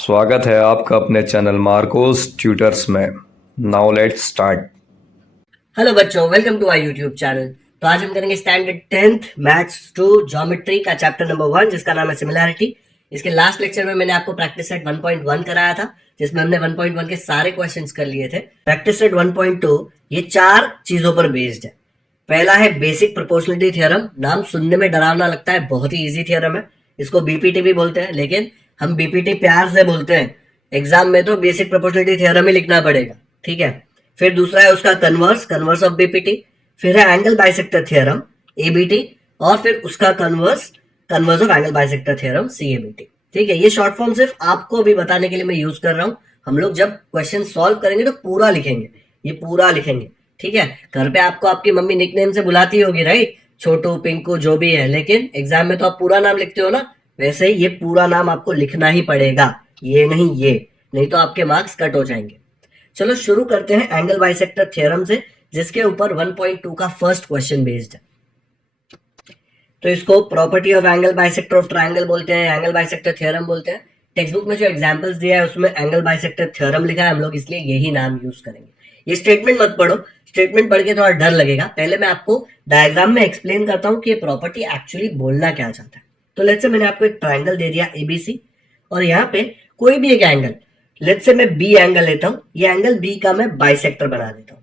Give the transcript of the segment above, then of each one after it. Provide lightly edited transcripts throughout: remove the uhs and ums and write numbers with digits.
स्वागत है आपका अपने चैनल मार्कोस ट्यूटर्स में। Now let's start. हेलो बच्चों, welcome to our YouTube channel. तो आज हम करेंगे स्टैंडर्ड 10th मैथ्स 2 ज्योमेट्री का चैप्टर नंबर 1, जिसका नाम है सिमिलैरिटी। इसके लास्ट लेक्चर में मैंने आपको प्रैक्टिस सेट 1.1 कराया था, जिसमें हमने 1.1 के सारे क्वेश्चंस कर लिए थे। प्रैक्टिस सेट 1.2 ये 4 चीजों पर बेस्ड है। पहला है बेसिक प्रोपोर्शनलिटी थ्योरम। नाम सुनने में डरावना लगता है, बहुत ही इजी थ्योरम है। इसको बीपीटी भी बोलते हैं, लेकिन हम बीपीटी प्यार से बोलते हैं। एग्जाम में तो बेसिक प्रोपोर्शनलिटी थ्योरम ही लिखना पड़ेगा, ठीक है। फिर दूसरा है उसका कन्वर्स ऑफ बीपीटी। फिर है एंगल बाइसेक्टर थ्योरम, एबीटी। और फिर उसका converse of angle bisector theorem, CABT. ठीक है, ये शॉर्ट फॉर्म सिर्फ आपको अभी बताने के लिए मैं यूज कर रहा हूं। हम लोग जब क्वेश्चन सॉल्व करेंगे तो पूरा लिखेंगे, ये पूरा लिखेंगे, ठीक है। घर पे आपको आपकी मम्मी निकनेम से बुलाती होगी, राइट, छोटू, पिंकू, जो भी है, लेकिन एग्जाम में तो आप पूरा नाम लिखते हो ना, वैसे ही ये पूरा नाम आपको लिखना ही पड़ेगा, ये नहीं तो आपके मार्क्स कट हो जाएंगे। चलो शुरू करते हैं एंगल बाइसेक्टर थ्योरम से, जिसके ऊपर 1.2 का फर्स्ट क्वेश्चन बेस्ड है। तो इसको property of angle bisector of triangle बोलते हैं, एंगल बाइसेक्टर थ्योरम बोलते हैं। टेक्स्ट बुक में जो एग्जांपल्स दिया है उसमें एंगल बाइसेक्टर थ्योरम लिखा है, हम लोग इसलिए यही नाम यूज करेंगे। ये स्टेटमेंट मत पढ़ो, स्टेटमेंट पढ़ के थोड़ा डर लगेगा। पहले मैं आपको डायग्राम में एक्सप्लेन करता हूँ कि ये प्रॉपर्टी एक्चुअली बोलना क्या चाहता है। तो लेट्स से मैंने आपको एक ट्रायंगल दे दिया एबीसी, और यहाँ पे कोई भी एक एंगल, लेट्स से मैं बी एंगल लेता हूं, ये एंगल बी का मैं बाइसेक्टर बना देता हूं।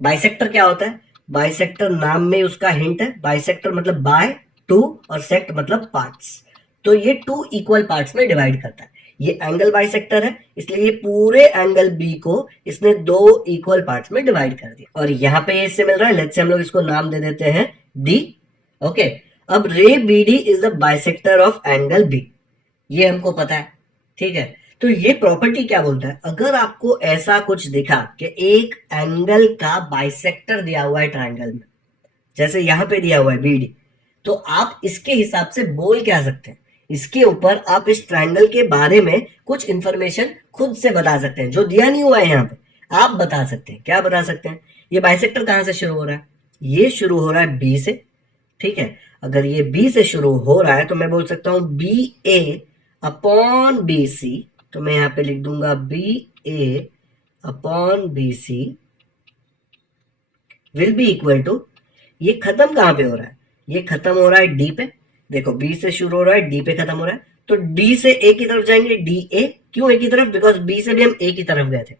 बाइसेक्टर क्या होता है? बाइसेक्टर नाम में उसका हिंट है, बाइसेक्टर मतलब बाय, टू, और सेक्ट मतलब पार्ट्स। तो ये 2 इक्वल पार्ट्स में डिवाइड करता है। ये एंगल बाइसेक्टर है, इसलिए ये पूरे एंगल बी को इसने 2 इक्वल पार्ट्स में डिवाइड कर दिया। और यहाँ पे इससे मिल रहा है, लेट्स से हम लोग इसको नाम दे देते हैं डी। ओके, अब ray B D is the bisector of angle B, ये हमको पता है, ठीक है। तो ये प्रॉपर्टी क्या बोलता है? अगर आपको ऐसा कुछ दिखा कि एक एंगल का बाइसेक्टर दिया हुआ है ट्रायंगल में, जैसे यहां पे दिया हुआ है बीडी, तो आप इसके हिसाब से बोल क्या सकते हैं, इसके ऊपर आप इस ट्रायंगल के बारे में कुछ इंफॉर्मेशन खुद से बता सकते हैं, जो दिया नहीं हुआ है यहाँ पे आप बता सकते हैं। क्या बता सकते हैं? ये बाइसेक्टर कहां से शुरू हो रहा है? ये शुरू हो रहा है बी से, ठीक है। अगर ये बी से शुरू हो रहा है तो मैं बोल सकता हूं B A upon B C. तो मैं यहां पे लिख दूंगा B A upon B C will be equal to, ये खत्म कहां पे हो रहा है? ये खत्म हो रहा है डी पे। देखो, बी से शुरू हो रहा है, डी पे खत्म हो रहा है, तो डी से ए की तरफ जाएंगे, डी ए। क्यों ए की तरफ? बिकॉज बी से भी हम ए की तरफ गए थे।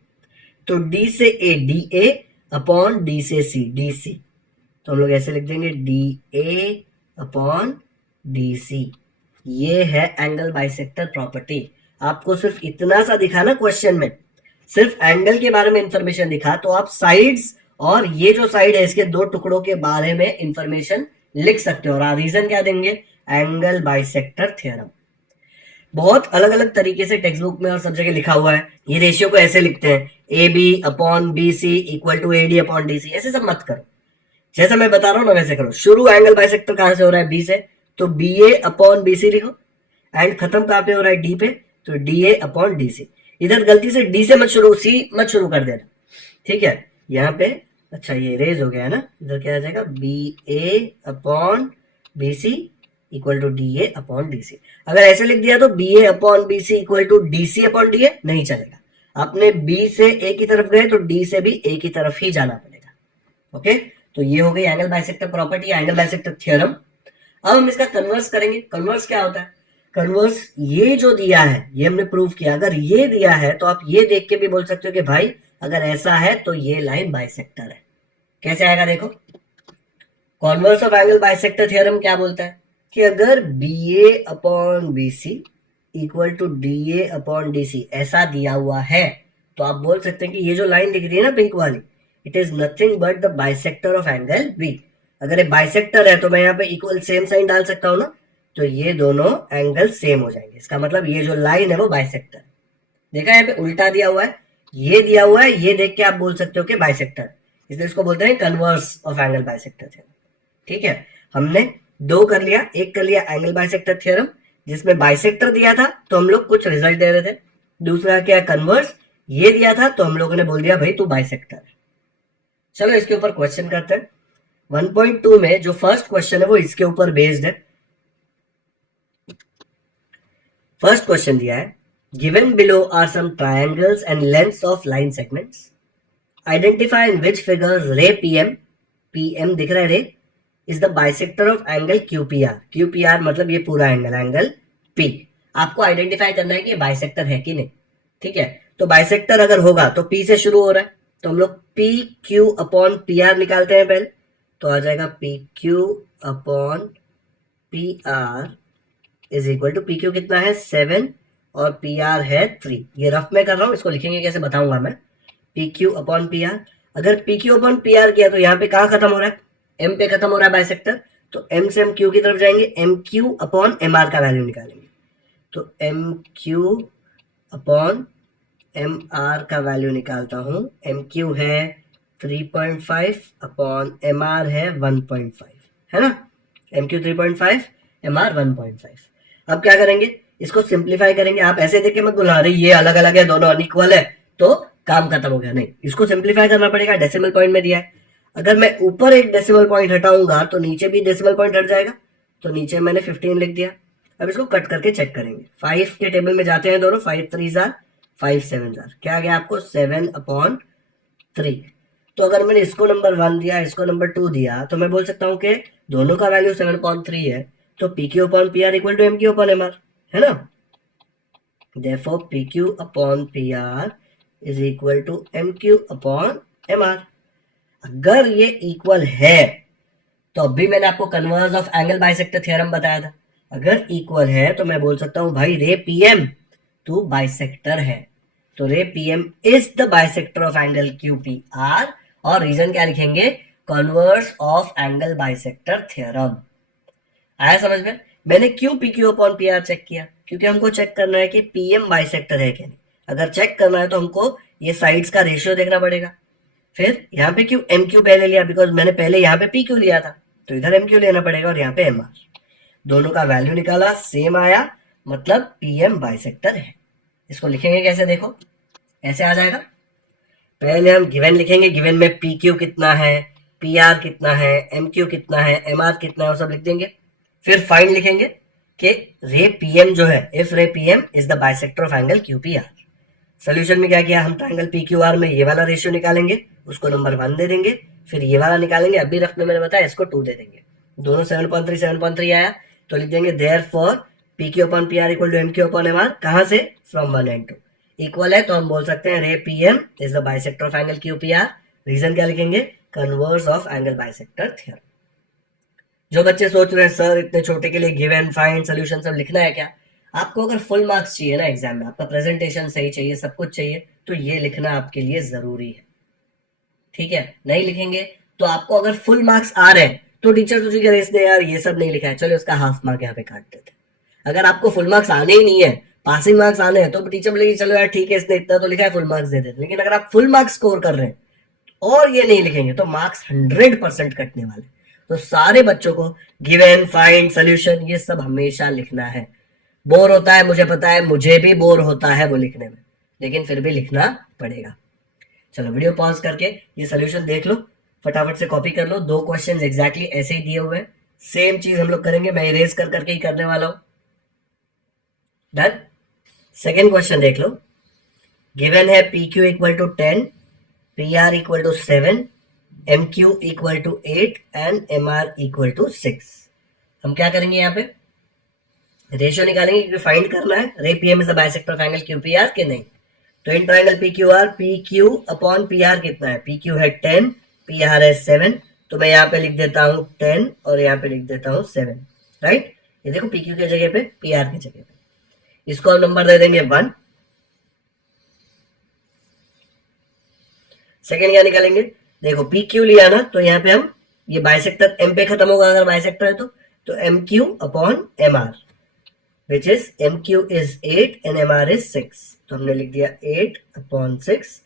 तो डी से ए, डी ए अपॉन डी से सी, डी सी। तो हम लोग ऐसे लिख देंगे D A upon D C. ये है एंगल बाइसेक्टर प्रॉपर्टी। आपको सिर्फ इतना सा दिखा ना क्वेश्चन में, सिर्फ एंगल के बारे में इंफॉर्मेशन दिखा, तो आप साइड्स और ये जो साइड है इसके 2 टुकड़ों के बारे में इंफॉर्मेशन लिख सकते हो। और रीजन क्या देंगे? Angle bisector theorem. बहुत अलग अलग तरीके से टेक्स्ट बुक में और सब जगह लिखा हुआ है। ये रेशियो को ऐसे लिखते हैं, A B upon B C equal to A D upon D C. ऐसे सब मत करो, जैसा मैं बता रहा हूं ना वैसे करो। शुरू एंगल बाइसेक्टर कहां से हो रहा है? बी से, तो बी ए अपॉन बी सी लिखो। एंड खत्म कहां पे हो रहा है? डी पे, तो D A upon D C. इधर गलती से डी से मत शुरू, सी मत शुरू कर देना, ठीक है। यहाँ पे अच्छा ये रेज हो गया है ना, इधर क्या आ जाएगा? B A upon B C equal to D A upon D C. अगर ऐसे लिख दिया तो B A upon B C equal to D C upon D A नहीं चलेगा। आपने बी से ए की तरफ गए तो डी से भी ए की तरफ ही जाना पड़ेगा। ओके, तो ये हो गई angle bisector property, angle bisector theorem. अब हम इसका कन्वर्स करेंगे। कन्वर्स क्या होता है? कन्वर्स ये जो दिया है ये हमने प्रूव किया। अगर ये दिया है तो आप ये देख के भी बोल सकते हो कि भाई अगर ऐसा है तो ये लाइन बाइसेक्टर है। कैसे आएगा देखो, converse of angle bisector theorem क्या बोलता है कि अगर B A upon B C equal to D A upon D C ऐसा दिया हुआ है, तो आप बोल सकते हैं कि ये जो लाइन दिख रही है ना पिंक वाली, it is nothing but the bisector of angle B. अगर ये बाइसेक्टर है तो मैं यहाँ पे इक्वल सेम साइन डाल सकता हूँ ना, तो ये दोनों एंगल सेम हो जाएंगे। इसका मतलब ये जो लाइन है वो बाइसेक्टर। देखा यहाँ पे उल्टा दिया हुआ है, ये दिया हुआ है, ये देख के आप बोल सकते हो कि बाइसेक्टर, इसलिए इसको बोलते हैं converse of angle bisector theorem. ठीक है, हमने 2 कर लिया। एक कर लिया एंगल बाइसेक्टर थ्योरम जिसमें बाइसेक्टर दिया था तो हम लोग कुछ रिजल्ट दे रहे थे। दूसरा क्या? कन्वर्स, ये दिया था तो हम लोगों ने बोल दिया भाई तू बाइसेक्टर। चलो इसके ऊपर क्वेश्चन करते हैं। 1.2 में जो फर्स्ट क्वेश्चन है वो इसके ऊपर बेस्ड है। फर्स्ट क्वेश्चन दिया है given below are some triangles and lengths of line segments, identify in which figures ray PM दिख रहा है, ray is the bisector of angle QPR मतलब ये पूरा एंगल पी। आपको आइडेंटिफाई करना है कि ये बाइसेक्टर है कि नहीं, ठीक है। तो बाइसेक्टर अगर होगा तो पी से शुरू हो रहा है, तो हम लोग P Q upon P R निकालते हैं पहले, तो आ जाएगा P Q upon P R is equal to, P Q कितना है 7 और पी आर है 3। ये रफ में कर रहा हूं, इसको लिखेंगे कैसे बताऊंगा मैं। P Q upon P R, अगर P Q upon P R किया तो यहाँ पे कहाँ खत्म हो रहा है, एम पे खत्म हो रहा है बाइसेक्टर, तो एम से हम क्यू की तरफ जाएंगे, M Q upon M R का वैल्यू निकालेंगे, तो M Q upon M R का वैल्यू निकालता हूं, एम क्यू है 3.5 अपॉन एम आर है 1.5, है ना, एम क्यू 3.5 एम आर 1.5। अब क्या करेंगे, इसको सिंप्लीफाई करेंगे। आप ऐसे देख के मत बोला अरे ये अलग अलग है दोनों अनइक्वल है तो काम खत्म हो गया, नहीं, इसको सिंप्लीफाई करना पड़ेगा। डेसिमल पॉइंट में दिया है, अगर मैं ऊपर एक डेसिमल पॉइंट हटाऊंगा तो नीचे भी डेसिमल पॉइंट हट जाएगा, तो नीचे मैंने 15 लिख दिया। अब इसको कट करके चेक करेंगे, 5 के टेबल में जाते हैं दोनों, 5 3 जार 5 7 जार, क्या आ गया आपको 7/3। तो अगर मैंने इसको नंबर 1 दिया, इसको नंबर 2 दिया, तो मैं बोल सकता हूँ कि दोनों का वैल्यू 7/3 है, तो P Q upon P R equal to M Q upon M R, है ना। Therefore PQ upon PR is equal to MQ upon MR। अगर ये इक्वल है तो अभी मैंने आपको converse of angle bisector theorem बताया था, अगर इक्वल है तो मैं बोल सकता हूं भाई रे पीएम तू बाइसेक्टर है, तो ray PM is the bisector of angle QPR, और रीजन क्या लिखेंगे, converse of angle bisector theorem. आया समझ में। मैंने क्यों P Q upon P R check किया, क्योंकि हमको चेक करना है कि पीएम बाइसेक्टर है कि नहीं। अगर चेक करना है तो हमको ये साइड्स का रेशियो देखना पड़ेगा। फिर यहाँ पे क्यों एम क्यू पहले लिया, बिकॉज मैंने पहले यहाँ पे पी क्यू लिया था, तो इधर एम क्यू लेना पड़ेगा, और यहाँ पे एम आर। दोनों का वैल्यू निकाला, सेम आया, मतलब पीएम बाइसेक्टर है। इसको लिखेंगे कैसे, देखो ऐसे आ जाएगा। पहले हम गिवन लिखेंगे, गिवन में पी क्यू कितना है, पी आर कितना है, एम क्यू कितना है, एम आर कितना है, वो सब लिख देंगे। फिर फाइंड लिखेंगे कि रे पीएम जो है, इफ रे PM is the bisector of angle QPR. Solution में क्या किया, हम ट्रायंगल पी क्यू आर में ये वाला रेशियो निकालेंगे, उसको नंबर 1 दे देंगे, फिर ये वाला निकालेंगे, अभी रफ में मैंने बताया इसको 2 दे देंगे। दोनों 7.3 आया, तो लिख देंगे therefore P Q upon P R equal to M Q upon M R, कहां से, फ्रॉम 1 and 2। इक्वल है तो हम बोल सकते हैं ray PM is the bisector of angle QPR. Reason क्या लिखेंगे, converse of angle bisector theorem. जो बच्चे सोच रहे हैं सर इतने छोटे के लिए गिवन फाइंड सोल्यूशन सब लिखना है क्या, आपको अगर फुल मार्क्स चाहिए ना एग्जाम में, आपका प्रेजेंटेशन सही चाहिए, सब कुछ चाहिए, तो ये लिखना आपके लिए जरूरी है, ठीक है। नहीं लिखेंगे तो आपको अगर फुल मार्क्स आ रहे हैं तो टीचर सोचेगी अरे इसने यार ये सब नहीं लिखा है, चलो इसका हाफ मार्क यहाँ पे काट देते। अगर आपको फुल मार्क्स आने ही नहीं है, पासिंग मार्क्स आने हैं, तो टीचर बोलेगी चलो यार ठीक है इसने इतना तो लिखा है, फुल मार्क्स दे देते। लेकिन अगर आप फुल मार्क्स स्कोर कर रहे हैं और ये नहीं लिखेंगे तो मार्क्स 100% कटने वाले। तो सारे बच्चों को गिवन फाइंड सोल्यूशन ये सब हमेशा लिखना है। बोर होता है, मुझे पता है, मुझे भी बोर होता है वो लिखने में, लेकिन फिर भी लिखना पड़ेगा। चलो वीडियो पॉज करके ये सोल्यूशन देख लो, फटाफट से कॉपी कर लो। 2 क्वेश्चन एग्जैक्टली ऐसे ही दिए हुए हैं, सेम चीज हम लोग करेंगे, मैं इरेज कर करके ही करने वाला हूं। डन। सेकेंड क्वेश्चन देख लो, गिवन है P Q equal to 10, P R equal to 7, M Q equal to 8 and M R equal to 6। हम क्या करेंगे, यहाँ पे रेशियो निकालेंगे क्योंकि फाइंड करना है रे PM is the bisector of angle QPR के नहीं। तो in triangle P Q upon P are कितना है, पी क्यू है 10, पी आर है 7, तो मैं यहाँ पे लिख देता हूँ 10 और यहाँ पे लिख देता हूँ 7, राइट। ये देखो पी क्यू की जगह पे पी आर की जगह पे, इसको हम नंबर दे देंगे 1। सेकेंड क्या निकालेंगे, देखो पी क्यू लिया ना, तो यहाँ पे हम ये बाइसेक्टर एम पे खत्म होगा अगर बाइसेक्टर है तो M Q upon M R, which is M Q is 8 and M R is 6, तो हमने लिख दिया 8/6।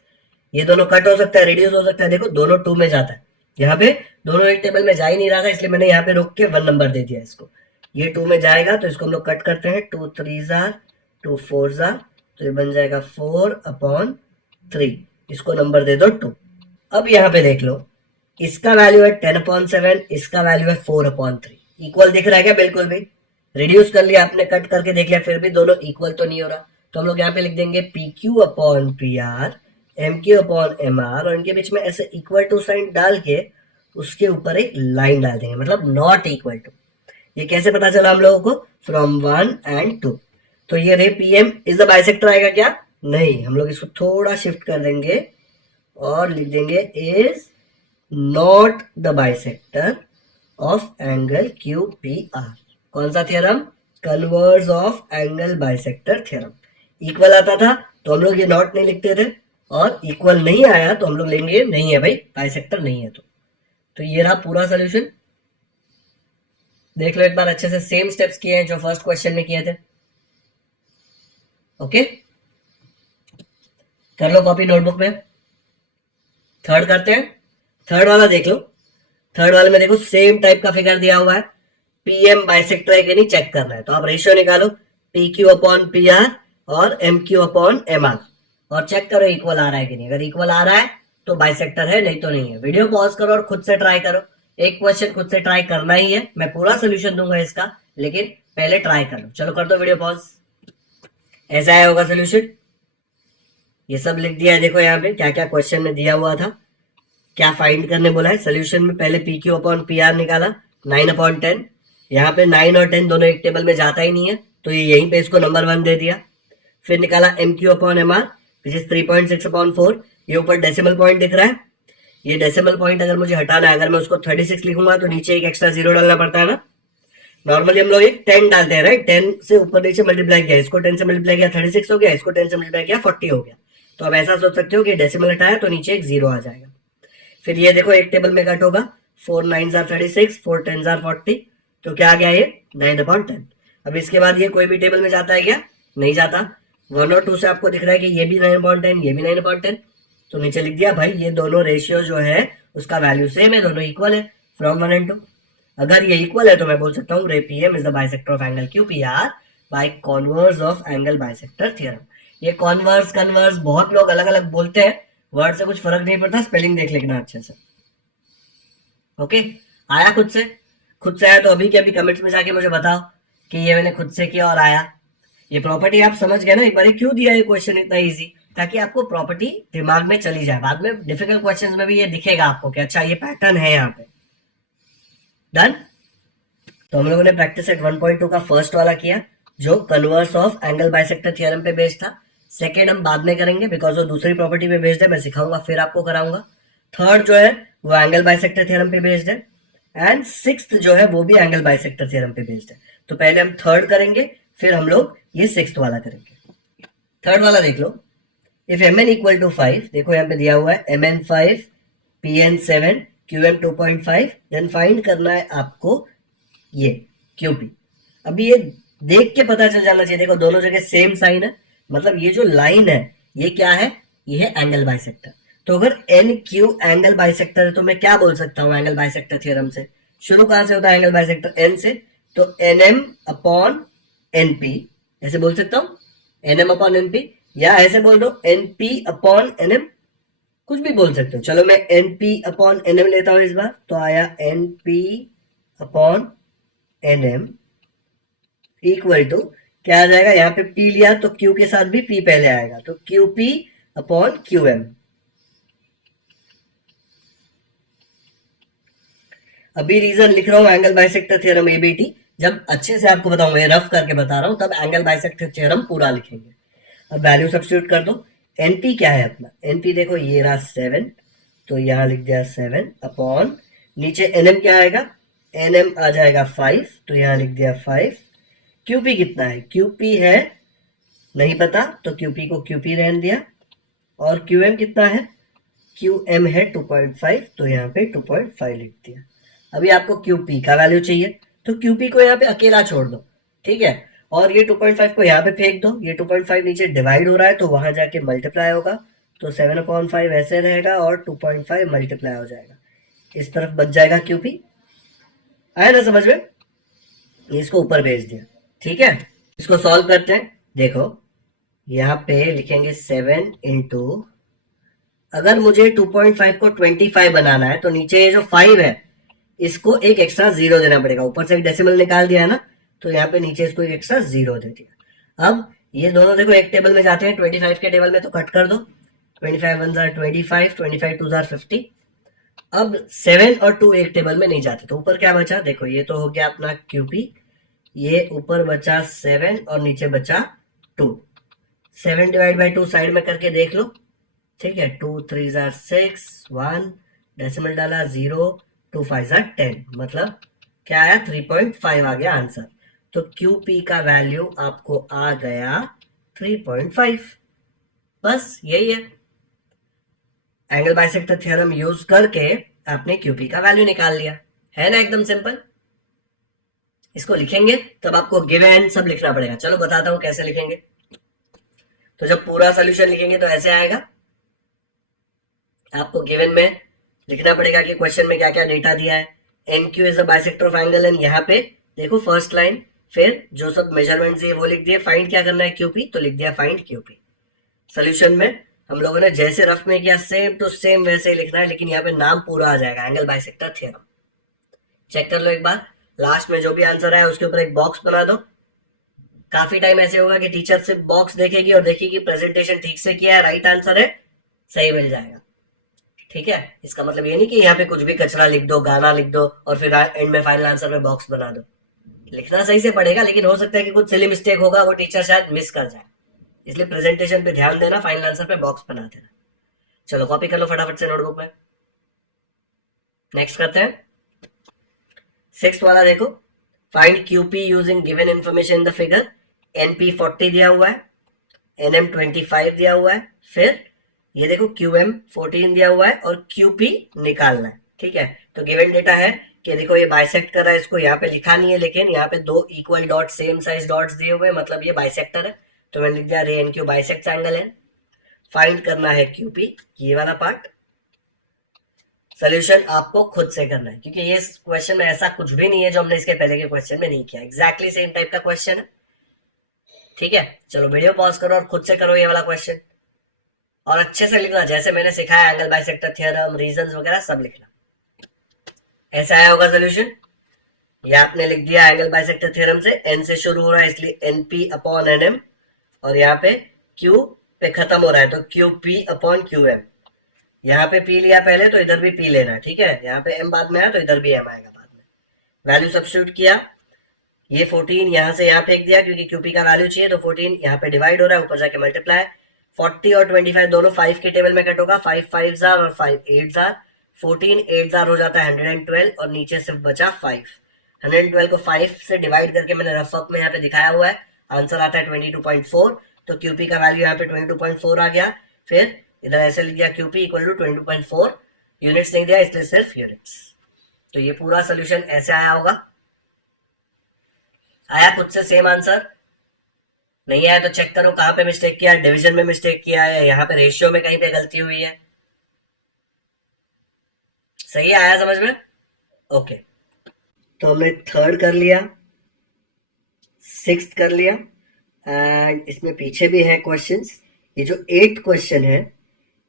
ये दोनों कट हो सकता है, रिड्यूस हो सकता है, देखो दोनों 2 में जाता है, यहाँ पे दोनों एक टेबल में जा ही नहीं रहा था, इसलिए मैंने यहाँ पे रोक के 1 नंबर दे दिया इसको। ये 2 में जाएगा तो इसको हम लोग कट करते हैं, 2 3 जार 2 4 जार, तो ये बन जाएगा 4/3, इसको नंबर दे दो 2। अब यहाँ पे देख लो, इसका वैल्यू है 10/7, इसका वैल्यू है 4/3। इक्वल दिख रहा है क्या, बिल्कुल भी। रिड्यूस कर लिया आपने, कट करके देख लिया, फिर भी दोनों इक्वल तो नहीं हो रहा, तो हम लोग यहाँ पे लिख देंगे P Q upon P R, M Q upon M R, और इनके बीच में ऐसे इक्वल टू साइन डाल के उसके ऊपर एक लाइन डाल देंगे, मतलब नॉट इक्वल टू। ये कैसे पता चला हम लोगों को? From 1 and 2। तो ये ray P M is the bisector आएगा क्या? नहीं, हम लोग इसको थोड़ा शिफ्ट कर देंगे और लिख देंगे is not the bisector of angle Q P are. कौन सा theorem? Converse of angle bisector theorem. Equal आता था तो हम लोग ये नॉट नहीं लिखते थे, और इक्वल नहीं आया तो हम लोग लेंगे नहीं है भाई, बाइसेक्टर नहीं है। तो ये रहा पूरा सोल्यूशन। देख लो एक बार अच्छे से, सेम स्टेप्स किए हैं जो फर्स्ट क्वेश्चन में किए थे। ओके, कर लो कॉपी नोटबुक में। थर्ड करते हैं। थर्ड वाला देख लो। थर्ड वाले में देखो सेम टाइप का फिगर दिया हुआ है, पीएम बाइसेक्टर है कि नहीं चेक करना है। तो आप रेशियो निकालो, P Q upon P R और M Q upon M R, और चेक करो इक्वल आ रहा है कि नहीं। अगर इक्वल आ रहा है तो बाइसेक्टर है, नहीं तो नहीं है। वीडियो पॉज करो और खुद से ट्राई करो। एक क्वेश्चन खुद से ट्राई करना ही है, मैं पूरा सोल्यूशन दूंगा इसका, लेकिन पहले ट्राई कर लो। चलो कर दो वीडियो पॉज। ऐसा आया होगा सोल्यूशन। ये सब लिख दिया है, देखो यहाँ पे क्या क्या क्वेश्चन में दिया हुआ था, क्या फाइंड करने बोला है। सोल्यूशन में पहले P Q upon P are निकाला 9/10। यहाँ पे 9 और 10 दोनों एक टेबल में जाता ही नहीं है, तो ये यहीं पे इसको नंबर 1 दे दिया। फिर निकाला M Q upon M R which is 3.6/4। ये ऊपर डेसिमल पॉइंट दिख रहा है, ये डेसिमल पॉइंट अगर मुझे हटाना है, अगर मैं उसको 36 लिखूंगा तो नीचे एक एक्स्ट्रा जीरो डालना पड़ता है ना। नॉर्मली हम लोग एक 10 डालते हैं, राइट। 10 से ऊपर नीचे मल्टीप्लाई किया, इसको 10 से मल्टीप्लाई किया 36 हो गया, इसको 10 से मल्टीप्लाई किया 40 हो गया। तो अब ऐसा सोच सकते हो कि डेसिमल हटाया तो नीचे एक जीरो आ जाएगा। फिर ये देखो एक टेबल में कट होगा, 4 9s are 36, 4 10s are 40, तो क्या आ गया ये 9/10। अब इसके बाद ये कोई भी टेबल में जाता है क्या? नहीं जाता। 1 और 2 से आपको दिख रहा है कि ये भी 9/10, ये भी 9/10, तो नीचे लिख दिया भाई ये दोनों रेशियो जो है उसका वैल्यू सेम है, दोनों इक्वल है फ्रॉम 1 and 2। अगर ये इक्वल है तो मैं बोल सकता हूँ ray P M is the bisector of angle Q P R by converse of angle bisector theorem. ये कॉन्वर्स कन्वर्स बहुत लोग अलग अलग बोलते हैं, वर्ड से कुछ फर्क नहीं पड़ता, स्पेलिंग देख लेना अच्छे से। ओके, आया खुद से? खुद से आया तो अभी के अभी कमेंट्स में जाके मुझे बताओ कि ये मैंने खुद से किया और आया। ये प्रॉपर्टी आप समझ गए ना एक बार, क्यों दिया ये क्वेश्चन इतना इजी, ताकि आपको प्रॉपर्टी दिमाग में चली जाए। बाद में डिफिकल्ट क्वेश्चंस में भी ये दिखेगा आपको कि अच्छा ये पैटर्न है यहाँ पे। डन। तो हम लोगों ने प्रैक्टिस सेट 1.2 का फर्स्ट वाला किया जो converse of angle bisector theorem पे बेस्ड था। सेकेंड हम बाद में करेंगे बिकॉज वो दूसरी प्रॉपर्टी पे बेस्ड है, मैं सिखाऊंगा फिर आपको कराऊंगा। थर्ड जो है वो एंगल बाइसेक्टर थ्योरम पे बेस्ड है, एंड सिक्स्थ जो है वो भी एंगल बाइसेक्टर थ्योरम पे बेस्ड है। तो पहले हम थर्ड करेंगे, फिर हम लोग ये सिक्स्थ वाला करेंगे। थर्ड वाला देख लो, इफ mn इक्वल टू 5, देखो यहाँ पे दिया हुआ है mn 5, pn 7, qm 2.5, then find करना है आपको ये qp। अभी ये देख के पता चल जाना चाहिए, देखो दोनों जगह सेम साइन है, मतलब ये जो लाइन है ये क्या है? ये है एंगल बाइसेक्टर। तो अगर एन क्यू एंगल बाइसेक्टर है तो मैं क्या बोल सकता हूँ एंगल बाइसेक्टर थ्योरम से? शुरू कहां से होता है एंगल बाइसेक्टर? एन से, तो N M upon N P, ऐसे बोल सकता हूँ N M upon N P, या ऐसे बोल दो N P upon N M, कुछ भी बोल सकते हो। चलो मैं N P upon N M लेता हूं इस बार, तो आया N P upon N M equal to क्या आ जाएगा? यहाँ पे P लिया तो Q के साथ भी P पहले आएगा, तो QP अपॉन QM। अभी रीजन लिख रहा हूं एंगल बाइसेक्टर थ्योरम ABT, जब अच्छे से आपको बताऊंगा, ये रफ करके बता रहा हूं, तब एंगल बाइसेक्टर थ्योरम पूरा लिखेंगे। अब वैल्यू सब्स्टिट्यूट कर दो। NP क्या है अपना? NP देखो ये रहा 7, तो यहां लिख दिया 7 अपॉन, नीचे NM क्या आएगा? NM आ जाएगा 5, तो यहां लिख दिया 5। QP कितना है? QP है नहीं पता, तो QP को QP रहने दिया, और QM कितना है? QM है 2.5, तो यहाँ पे 2.5 लिख दिया। अभी आपको QP का वैल्यू चाहिए, तो QP को यहाँ पे अकेला छोड़ दो, ठीक है, और ये 2.5 को यहाँ पे फेंक दो। ये 2.5 नीचे डिवाइड हो रहा है तो वहां जाके मल्टीप्लाई होगा, तो 7/5 ऐसे रहेगा और 2.5 मल्टीप्लाई हो जाएगा, इस तरफ बच जाएगा QP। आया ना समझ में? इसको ऊपर भेज दिया, ठीक है। इसको सॉल्व करते हैं। देखो यहाँ पे लिखेंगे 7 इंटू, अगर मुझे 2.5 को 25 बनाना है तो नीचे ये जो 5 है इसको एक एक्स्ट्रा जीरो देना पड़ेगा। ऊपर से एक डेसिमल निकाल दिया है ना, तो यहाँ पे नीचे इसको एक एक्स्ट्रा जीरो दे दिया। अब ये दोनों देखो एक टेबल में जाते हैं, 25 के टेबल में, तो कट कर दो। 25 वन जार 25, 25 टू जार 50। अब 7 और 2 एक टेबल में नहीं जाते, तो ऊपर क्या बचा, देखो ये तो हो गया अपना क्यूपी, ये ऊपर बचा 7 और नीचे बचा 2। 7 डिवाइड बाई 2 साइड में करके देख लो, ठीक है। 2 3 जार 6, 1 डेसिमल डाला 0, 2 5 जार 10, मतलब क्या आया, 3.5 आ गया आंसर। तो क्यूपी का वैल्यू आपको आ गया 3.5। बस यही है, एंगल बाइसेक्टर थ्योरम यूज करके आपने क्यूपी का वैल्यू निकाल लिया, है ना, एकदम सिंपल। इसको लिखेंगे तब आपको गिवन सब लिखना पड़ेगा। चलो बताता हूं कैसे लिखेंगे। तो जब पूरा सोल्यूशन लिखेंगे तो ऐसे आएगा, आपको गिवन में लिखना पड़ेगा कि क्वेश्चन में क्या क्या डेटा दिया है। N Q is the bisector of angle N, यहाँ पे देखो फर्स्ट लाइन, फिर जो सब मेजरमेंट दिए वो लिख दिए, फाइंड क्या करना है क्यूपी, तो लिख दिया फाइंड क्यूपी। सोल्यूशन में हम लोगों ने जैसे रफ में किया सेम टू सेम वैसे ही लिखना है, लेकिन यहाँ पे नाम पूरा आ जाएगा, एंगल बाइसेक्टर थ्योरम। चेक कर लो एक बार, लास्ट में जो भी आंसर आया उसके ऊपर एक बॉक्स बना दो। काफी टाइम ऐसे होगा कि टीचर सिर्फ बॉक्स देखेगी और देखेगी प्रेजेंटेशन ठीक से किया है, राइट आंसर है, सही मिल जाएगा, ठीक है। इसका मतलब ये नहीं कि यहाँ पे कुछ भी कचरा लिख दो, गाना लिख दो और फिर एंड में फाइनल आंसर में बॉक्स बना दो। लिखना सही से पड़ेगा, लेकिन हो सकता है कि कुछ सिली मिस्टेक होगा, वो टीचर शायद मिस कर जाए, इसलिए प्रेजेंटेशन पे ध्यान देना, फाइनल आंसर पे बॉक्स बना देना। चलो कॉपी कर लो फटाफट से नोटबुक में। नेक्स्ट करते हैं 6th वाला, देखो find QP using given information in the figure. NP 40 दिया हुआ है, एनएम 25 दिया हुआ है, फिर ये देखो क्यूएम 14 दिया हुआ है और क्यूपी निकालना है, ठीक है। तो गिवन डेटा है कि देखो ये बाइसेक्ट कर रहा है, इसको यहाँ पे लिखा नहीं है, लेकिन यहाँ पे 2 equal dot same size dots दिए हुए हैं, मतलब ये बाइसेक्टर है, तो मैंने लिख दिया रे एन क्यू बाइसेक्ट एंगल है। फाइंड करना है क्यूपी, ये वाला पार्ट। सोल्यूशन आपको खुद से करना है, क्योंकि ये क्वेश्चन में ऐसा कुछ भी नहीं है जो हमने इसके पहले के क्वेश्चन में नहीं किया, एग्जैक्टली सेम टाइप का क्वेश्चन है, ठीक है। चलो वीडियो पॉज करो और खुद से करो ये वाला क्वेश्चन, और अच्छे से लिखना जैसे मैंने सिखाया, एंगल बाइसेक्टर थ्योरम, रीजंस वगैरह सब लिखना। ऐसा आया होगा सोल्यूशन, ये आपने लिख दिया एंगल बाइसेक्टर थ्योरम से, एन से शुरू हो रहा है इसलिए एनपी अपॉन एनएम, और यहाँ पे क्यू पे खत्म हो रहा है तो Q P upon Q M. यहाँ पे पी लिया पहले तो इधर भी पी लेना, ठीक है। यहाँ पे एम बाद में आया तो इधर भी एम आएगा बाद में। वैल्यू सब्स्टिट्यूट किया, ये 14 यहाँ से यहाँ फेंक दिया क्योंकि क्यूपी का वैल्यू चाहिए, तो 14 यहाँ पे डिवाइड हो रहा है, ऊपर जाके मल्टीप्लाई। 40 और 25 दोनों 5 के टेबल में कट होगा, 5 5 जार और 5 8 जार, 14 8 जार हो जाता है 112, और नीचे सिर्फ बचा 5। 112 को 5 से डिवाइड करके मैंने रफ वर्क में यहाँ पे दिखाया हुआ है, आंसर आता है 22.4, तो क्यूपी का वैल्यू यहाँ पे 22.4 आ गया। फिर इधर ऐसे लिख दिया क्यूपी इक्वल टू 22.4, यूनिट्स नहीं दिया इसलिए सिर्फ यूनिट्स। तो ये पूरा सोल्यूशन ऐसे आया होगा। आया खुद से सेम आंसर? नहीं आया तो चेक करो कहां पे मिस्टेक किया है, डिवीजन में मिस्टेक किया है, यहाँ पे रेशियो में कहीं पे गलती हुई है। सही आया समझ में? ओके, तो हमने 3rd कर लिया, 6th कर लिया, एंड इसमें पीछे भी है क्वेश्चंस। ये जो 8th क्वेश्चन है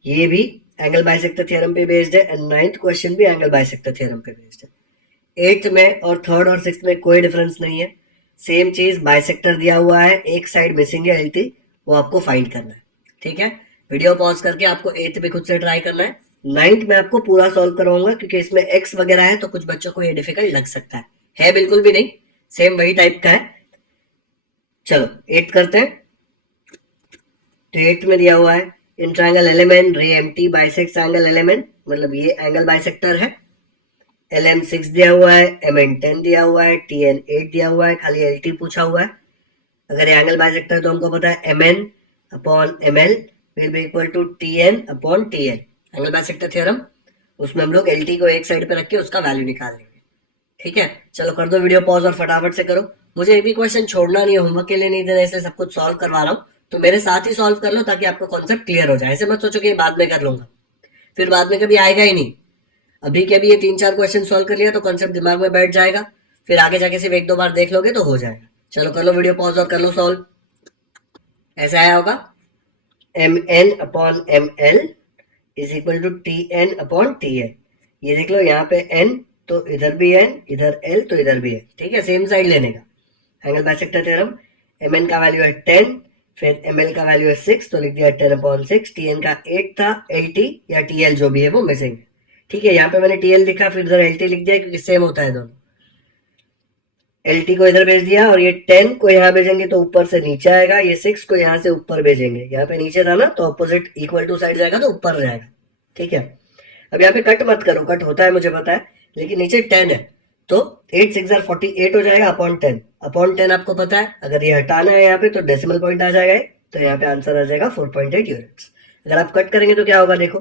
ये भी एंगल बाइसेक्टर थ्योरम पे बेस्ड है, एंड 9th क्वेश्चन भी एंगल बाइसेक्टर थ्योरम पे बेस्ड है। 8th में और 3rd और 6th में कोई डिफरेंस नहीं है, सेम चीज, बाइसेक्टर दिया हुआ है, एक साइड मिसिंग है एलटी, वो आपको फाइंड करना है, ठीक है। वीडियो पॉज करके आपको 8th भी खुद से ट्राई करना है। 9th में आपको पूरा सॉल्व करवाऊंगा क्योंकि इसमें एक्स वगैरह है तो कुछ बच्चों को ये डिफिकल्ट लग सकता है बिल्कुल भी नहीं, सेम वही टाइप का है। चलो 8th करते हैं। तो 8th में दिया हुआ है इन ट्रायंगल एलिमेंट रे एमटी बाइसेक्ट्स एंगल एलिमेंट, मतलब ये एंगल बाइसेक्टर है। LM 6 दिया हुआ है, MN 10 दिया हुआ है, TN 8 दिया हुआ है, खाली LT पूछा हुआ है। अगर ये एंगल बाइसेक्टर है तो हमको पता है MN upon ML will be equal to TN upon TL, angle bisector theorem. उसमें हम लोग LT को एक साइड पे रख के उसका वैल्यू निकाल लेंगे, ठीक है। चलो कर दो वीडियो पॉज और फटाफट से करो, मुझे एक भी क्वेश्चन छोड़ना नहीं है, होमवर्क के लिए नहीं देना, इसलिए सब कुछ सॉल्व करवा रहा हूँ, तो मेरे साथ ही सॉल्व कर लो ताकि आपको कॉन्सेप्ट क्लियर हो जाए। ऐसे मत सोचो कि बाद में कर लूंगा, फिर बाद में कभी आएगा ही नहीं। अभी के भी ये 3-4 क्वेश्चन सॉल्व कर लिया तो कॉन्सेप्ट दिमाग में बैठ जाएगा, फिर आगे जाके सिर्फ 1-2 बार देख लोगे तो हो जाएगा। चलो कर लो वीडियो पॉज और कर लो सॉल्व। ऐसा आया होगा MN upon ML is equal to TN upon TL। ये देख लो यहाँ पे N तो इधर भी N, इधर L तो इधर भी है, ठीक है, सेम साइड लेने का। एंगल बाइसेक्टर थ्योरम, MN का वैल्यू है 10, फिर ml का वैल्यू है 6 तो लिख दिया 10/6, tn का 8 था, lt या tl जो भी है वो मिसिंग। ठीक है, यहाँ पे मैंने tl लिखा, फिर इधर lt लिख दिया क्योंकि सेम होता है दोनों। lt को इधर भेज दिया और ये 10 को यहाँ भेजेंगे तो ऊपर से नीचे आएगा, ये 6 को यहाँ से ऊपर भेजेंगे, यहाँ पे नीचे था ना तो ऑपोजिट इक्वल टू साइड जाएगा तो ऊपर जाएगा। ठीक है, अब यहाँ पे कट मत करो, कट होता है मुझे पता है, लेकिन नीचे 10 है तो 8 6 48 हो जाएगा अपॉन 10। अपॉन 10 आपको पता है, अगर ये हटाना है यहाँ पे तो डेसिमल पॉइंट आ जाएगा, तो यहाँ पे आंसर आ जाएगा 4.8 यूनिट्स। अगर आप कट करेंगे तो क्या होगा देखो,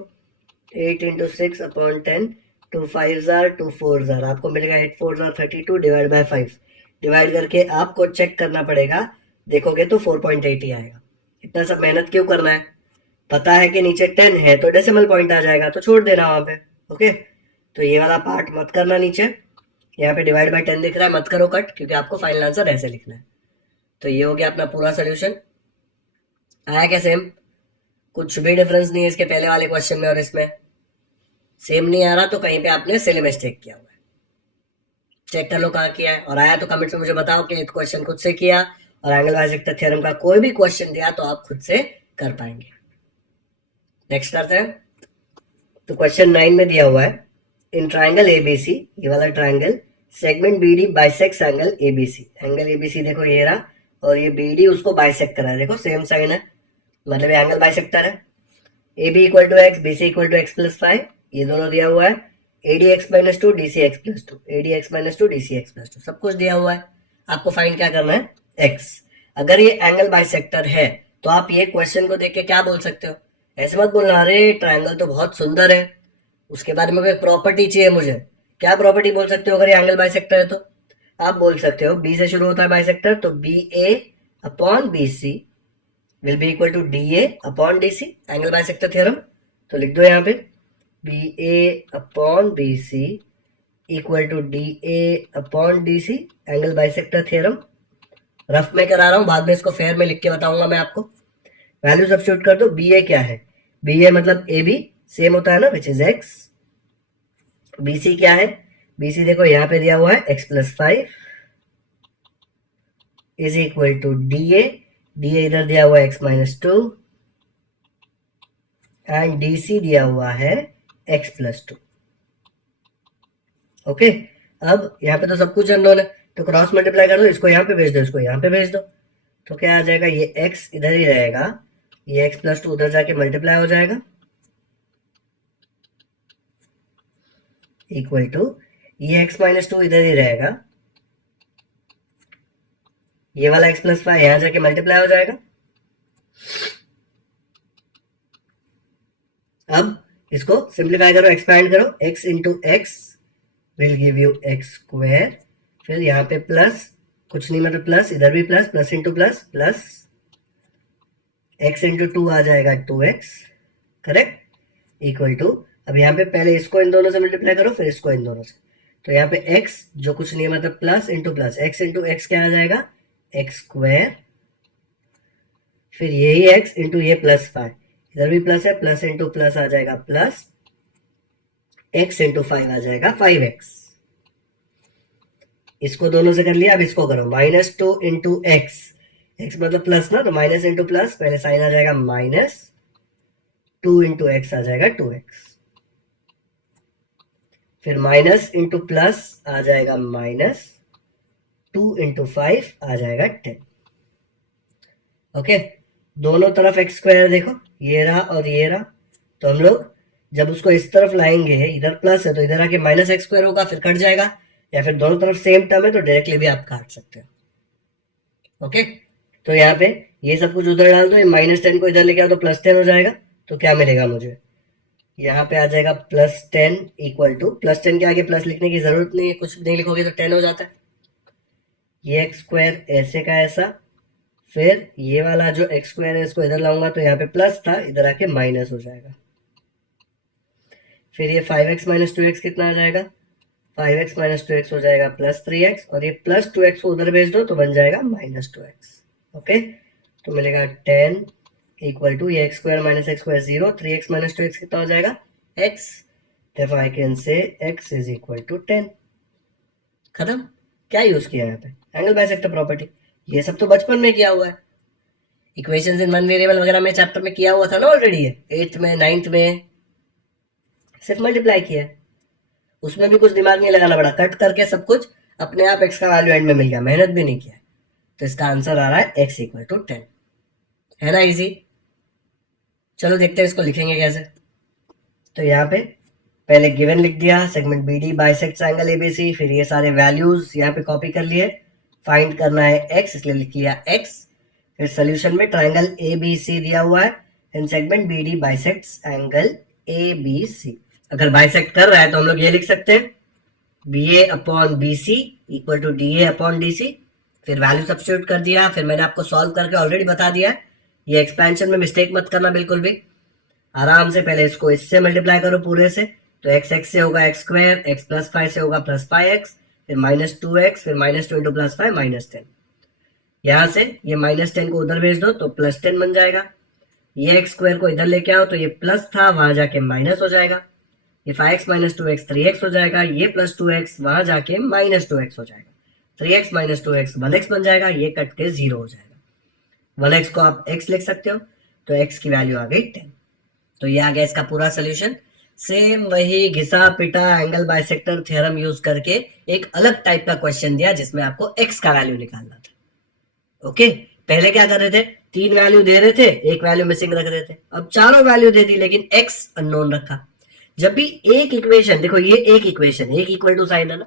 8 इंटू 6 अपॉन 10, 2 5 2 4 आपको मिलेगा 8 4 32 डिवाइड बाय 5। डिवाइड करके आपको चेक करना पड़ेगा, देखोगे तो 4.8 ही आएगा। इतना सब मेहनत क्यों करना है, पता है कि नीचे 10 है तो डेसिमल पॉइंट आ जाएगा तो छोड़ देना वहां पे। ओके, तो ये वाला पार्ट मत करना, नीचे यहाँ पे डिवाइड बाय 10 दिख रहा है, मत करो कट, क्योंकि आपको फाइनल आंसर ऐसे लिखना है। तो ये हो गया अपना पूरा सोल्यूशन। आया क्या सेम? कुछ भी डिफरेंस नहीं है इसके पहले वाले क्वेश्चन में और इसमें। सेम नहीं आ रहा तो कहीं पे आपने सिली मिस्टेक किया हुआ है, चेक कर लो कहाँ किया है। और आया तो कमेंट्स में मुझे बताओ कि क्वेश्चन खुद से किया, और एंगल बाइसेक्टर थ्योरम का कोई भी क्वेश्चन दिया तो आप खुद से कर पाएंगे। नेक्स्ट करते हैं। तो क्वेश्चन 9 में दिया हुआ है, इन ट्राइंगल एबीसी, ये वाला triangle, segment BD bisects angle ABC. Angle ABC देखो ये रहा, और ये बीडी उसको बाइसेक्ट कर रहा है, देखो सेम साइन है, मतलब ये एंगल बाइसेक्टर है। A B equal to X, B C equal to X plus 5, ये दोनों दिया हुआ है। A D X minus 2, D C X plus 2, A D X minus 2, D C X plus 2, सब कुछ दिया हुआ है। आपको फाइंड क्या करना है, एक्स। अगर ये एंगल बाइसेक्टर है तो आप ये क्वेश्चन को देख के क्या बोल सकते हो, ऐसे मत बोलना अरे ट्राइंगल तो बहुत सुंदर है, उसके बारे में कोई प्रॉपर्टी चाहिए मुझे। क्या प्रॉपर्टी बोल सकते हो अगर ये एंगल बाइसेक्टर है तो? आप बोल सकते हो बी से शुरू होता है बाइसेक्टर, तो B A upon B C will be equal to D A upon D C, angle bisector theorem. तो लिख दो यहाँ पे B A upon B C equal to D A upon D C, angle bisector theorem. Rough में करा रहा हूँ, बाद में इसको फेयर में लिख के बताऊंगा मैं आपको। वैल्यू सब्स्टिट्यूट कर दो, बी ए क्या है, बी ए मतलब ए बी सेम होता है ना, which is X. B C क्या है, बी सी देखो यहाँ पे दिया हुआ है X plus 5 is equal to D A, D A इधर दिया हुआ है X minus 2, and D C दिया हुआ है एक्स प्लस 2। ओके, अब यहाँ पे तो सब कुछ अननोन है, तो क्रॉस मल्टीप्लाई कर दो, इसको यहाँ पे भेज दो, इसको यहाँ पे भेज दो, तो क्या आ जाएगा, ये x इधर ही रहेगा, ये x प्लस 2 उधर जाके मल्टीप्लाई हो जाएगा, इक्वल टू ये x माइनस 2 इधर ही रहेगा, ये वाला x प्लस 5 यहां जाके मल्टीप्लाई हो जाएगा। अब इसको सिंप्लीफाई करो, एक्सपैंड करो, x into x will give you x square, फिर यहाँ पे प्लस, कुछ नहीं मतलब प्लस, इधर भी plus, plus into plus, plus x into 2 आ जाएगा 2x, करेक्ट, इक्वल टू, अब यहाँ पे पहले इसको इन दोनों से मल्टीप्लाई करो, फिर इसको इन दोनों से, तो यहाँ पे x जो कुछ नहीं है मतलब plus into plus, x into x क्या आ जाएगा, एक्स स्क्वायर, फिर यही x इंटू ये प्लस 5, इधर भी प्लस है, प्लस इंटू प्लस आ जाएगा प्लस, x इंटू 5 आ जाएगा 5x। इसको दोनों से कर लिया, अब इसको करो, माइनस 2 इंटू एक्स, एक्स मतलब प्लस ना, तो माइनस इंटू प्लस, पहले साइन आ जाएगा माइनस, 2 इंटू एक्स आ जाएगा 2x, फिर माइनस इंटू प्लस आ जाएगा माइनस, 2 इंटू 5 आ जाएगा 10। ओके, दोनों तरफ एक्स स्क्वायर देखो, ये रहा और ये रहा, तो हम लोग जब उसको इस तरफ लाएंगे, इधर प्लस है तो इधर आके माइनस एक्स स्क्वायर होगा, फिर कट जाएगा, या फिर दोनों तरफ सेम टर्म है तो डायरेक्टली भी आप काट सकते हो। ओके, तो यहाँ पे ये सब कुछ उधर डाल दो, ये माइनस 10 को इधर लेके आओ तो प्लस 10 हो जाएगा, तो क्या मिलेगा मुझे, यहाँ पे आ जाएगा प्लस 10 इक्वल टू, प्लस 10 के आगे प्लस लिखने की जरूरत नहीं है, कुछ नहीं लिखोगे तो 10 हो जाता है, ये एक्स स्क्वायर ऐसे का ऐसा, फिर ये वाला जो एक्स स्क्वायर है इसको इधर लाऊंगा तो यहाँ पे प्लस था, इधर आके माइनस हो जाएगा, फिर ये 5x माइनस 2x कितना आ जाएगा, 5x माइनस 2x हो जाएगा प्लस 3x, और ये प्लस 2x को उधर भेज दो तो बन जाएगा माइनस 2x। ओके, तो मिलेगा 10 इक्वल टू ये x square minus x square 0, 3x minus 2x कितना हो जाएगा, x, therefore I can say x is equal to 10। खत्म। क्या यूज किया यहाँ पे, एंगल बाइसेक्टर प्रॉपर्टी, ये सब तो बचपन में किया हुआ है, इक्वेशंस इन वन वेरिएबल वगैरह में चैप्टर में किया हुआ था ना ऑलरेडी, है 8th में 9th में, सिर्फ मल्टीप्लाई किया है, उसमें भी कुछ दिमाग नहीं लगाना पड़ा, कट करके सब कुछ अपने आप x का वैल्यू एंड में मिल गया, मेहनत भी नहीं किया। तो इसका आंसर आ रहा है x इक्वल टू 10, है ना इजी। चलो देखते हैं इसको लिखेंगे कैसे। तो यहाँ पे पहले गिवन लिख दिया, segment BD bisects angle ABC, फिर ये सारे वैल्यूज यहाँ पे कॉपी कर लिए, फाइंड करना है x, इसलिए लिख लिया x। फिर सोल्यूशन में ट्रायंगल ABC दिया हुआ है, इन segment BD bisects angle ABC। अगर बाइसेक्ट कर रहा है तो हम लोग ये लिख सकते हैं BA upon BC equal to DA upon DC। फिर वैल्यू सब्स्टिट्यूट कर दिया, फिर मैंने आपको सॉल्व करके ऑलरेडी बता दिया है, ये एक्सपेंशन में मिस्टेक मत करना बिल्कुल भी, आराम से पहले इसको इससे मल्टीप्लाई करो पूरे से, तो x से होगा x स्क्वायर, x प्लस 5 से होगा प्लस 5x, फिर माइनस 2x, फिर माइनस 2 इंटू प्लस 5 माइनस 10। यहाँ से ये माइनस 10 को उधर भेज दो तो प्लस 10 बन जाएगा, ये x स्क्वायर को इधर लेके आओ तो ये प्लस था वहां जाके माइनस हो जाएगा, ये 5x माइनस 2x 3x हो जाएगा, ये प्लस 2x वहां जाके माइनस 2x हो जाएगा, 3x माइनस 2x 1x बन जाएगा, ये कट के 0 हो जाएगा, 1x को आप x लिख सकते हो, तो x की वैल्यू आ गई 10। तो ये आ गया इसका पूरा सोल्यूशन। सेम वही घिसा पिटा एंगल बाइसेक्टर थ्योरम यूज करके एक अलग टाइप का क्वेश्चन दिया जिसमें आपको x का वैल्यू निकालना था। ओके, पहले क्या कर रहे थे, 3 वैल्यू दे रहे थे, एक वैल्यू मिसिंग रख रहे थे, अब चारों वैल्यू दे दी लेकिन x अननोन रखा। जब भी एक इक्वेशन, देखो ये एक इक्वेशन, एक इक्वल टू साइन है ना,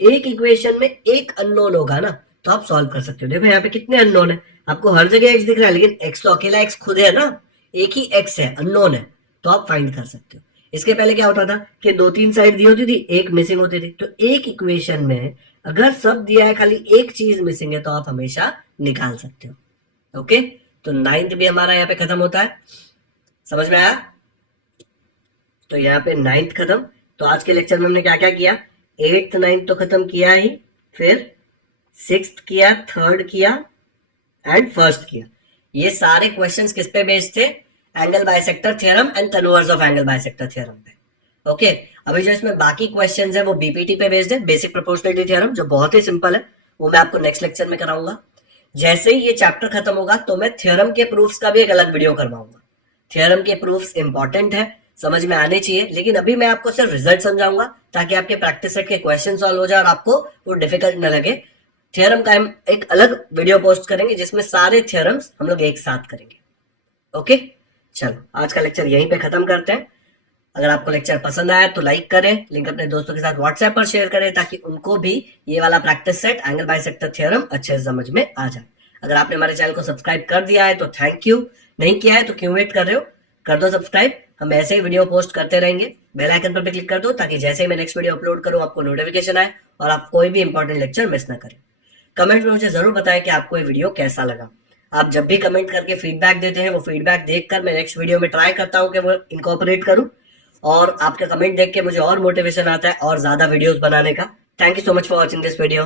एक इक्वेशन में एक अननोन होगा ना तो आप सॉल्व कर सकते हो। देखो यहाँ पे कितने अननोन है, आपको हर जगह x दिख रहा है लेकिन x तो अकेला x खुद है ना, एक ही x है, अननोन है, तो आप फाइंड कर सकते हो। इसके पहले क्या होता था कि 2-3 साइड दी होती थी, एक मिसिंग होती थी, तो एक इक्वेशन में अगर सब दिया है खाली एक चीज मिसिंग है तो आप हमेशा निकाल सकते हो। ओके, तो 9th भी हमारा यहाँ पे खत्म होता है, समझ में आया। तो यहाँ पे 9th खत्म। तो आज के लेक्चर में हमने क्या क्या किया, 8th 9th तो खत्म किया ही, फिर 6th किया, 3rd किया एंड 1st किया। ये सारे क्वेश्चंस किस पे बेस्ड थे, angle bisector theorem and converse of angle bisector theorem पे। ओके, अभी जो इसमें बाकी क्वेश्चंस है वो बीपीटी पे बेस्ड है, बेसिक प्रोपोर्शनलिटी थ्योरम, जो बहुत ही सिंपल है, वो मैं आपको नेक्स्ट लेक्चर में कराऊंगा। जैसे ही ये चैप्टर खत्म होगा तो मैं थ्योरम के प्रूफ्स का भी एक अलग वीडियो करवाऊंगा। थ्योरम के प्रूफ्स इंपॉर्टेंट है, समझ में आने चाहिए, लेकिन अभी मैं आपको सिर्फ रिजल्ट समझाऊंगा ताकि आपके प्रैक्टिस सेट के क्वेश्चन सॉल्व हो जाए और आपको वो डिफिकल्ट न लगे। थ्योरम का हम एक अलग वीडियो पोस्ट करेंगे जिसमें सारे थ्योरम्स हम लोग एक साथ करेंगे। ओके, चलो आज का लेक्चर यहीं पे खत्म करते हैं। अगर आपको लेक्चर पसंद आया तो लाइक करें, लिंक अपने दोस्तों के साथ व्हाट्सएप पर शेयर करें ताकि उनको भी ये वाला practice set angle bisector theorem अच्छे से समझ में आ जाए। अगर आपने हमारे चैनल को सब्सक्राइब कर दिया है तो थैंक यू, नहीं किया है तो क्यों वेट कर रहे हो, कर दो सब्सक्राइब। हम ऐसे ही वीडियो पोस्ट करते रहेंगे, बेल आइकन पर भी क्लिक कर दो ताकि जैसे ही मैं नेक्स्ट वीडियो अपलोड करूं आपको नोटिफिकेशन आए और आप कोई भी इंपॉर्टेंट लेक्चर मिस ना करें। कमेंट में मुझे जरूर बताएं कि आपको ये वीडियो कैसा लगा। आप जब भी कमेंट करके फीडबैक देते हैं वो फीडबैक देखकर मैं नेक्स्ट वीडियो में ट्राई करता हूं कि वो इनकॉर्पोरेट करूं, और आपका कमेंट देख के मुझे और मोटिवेशन आता है और ज्यादा वीडियोस बनाने का। Thank you so much for watching this video.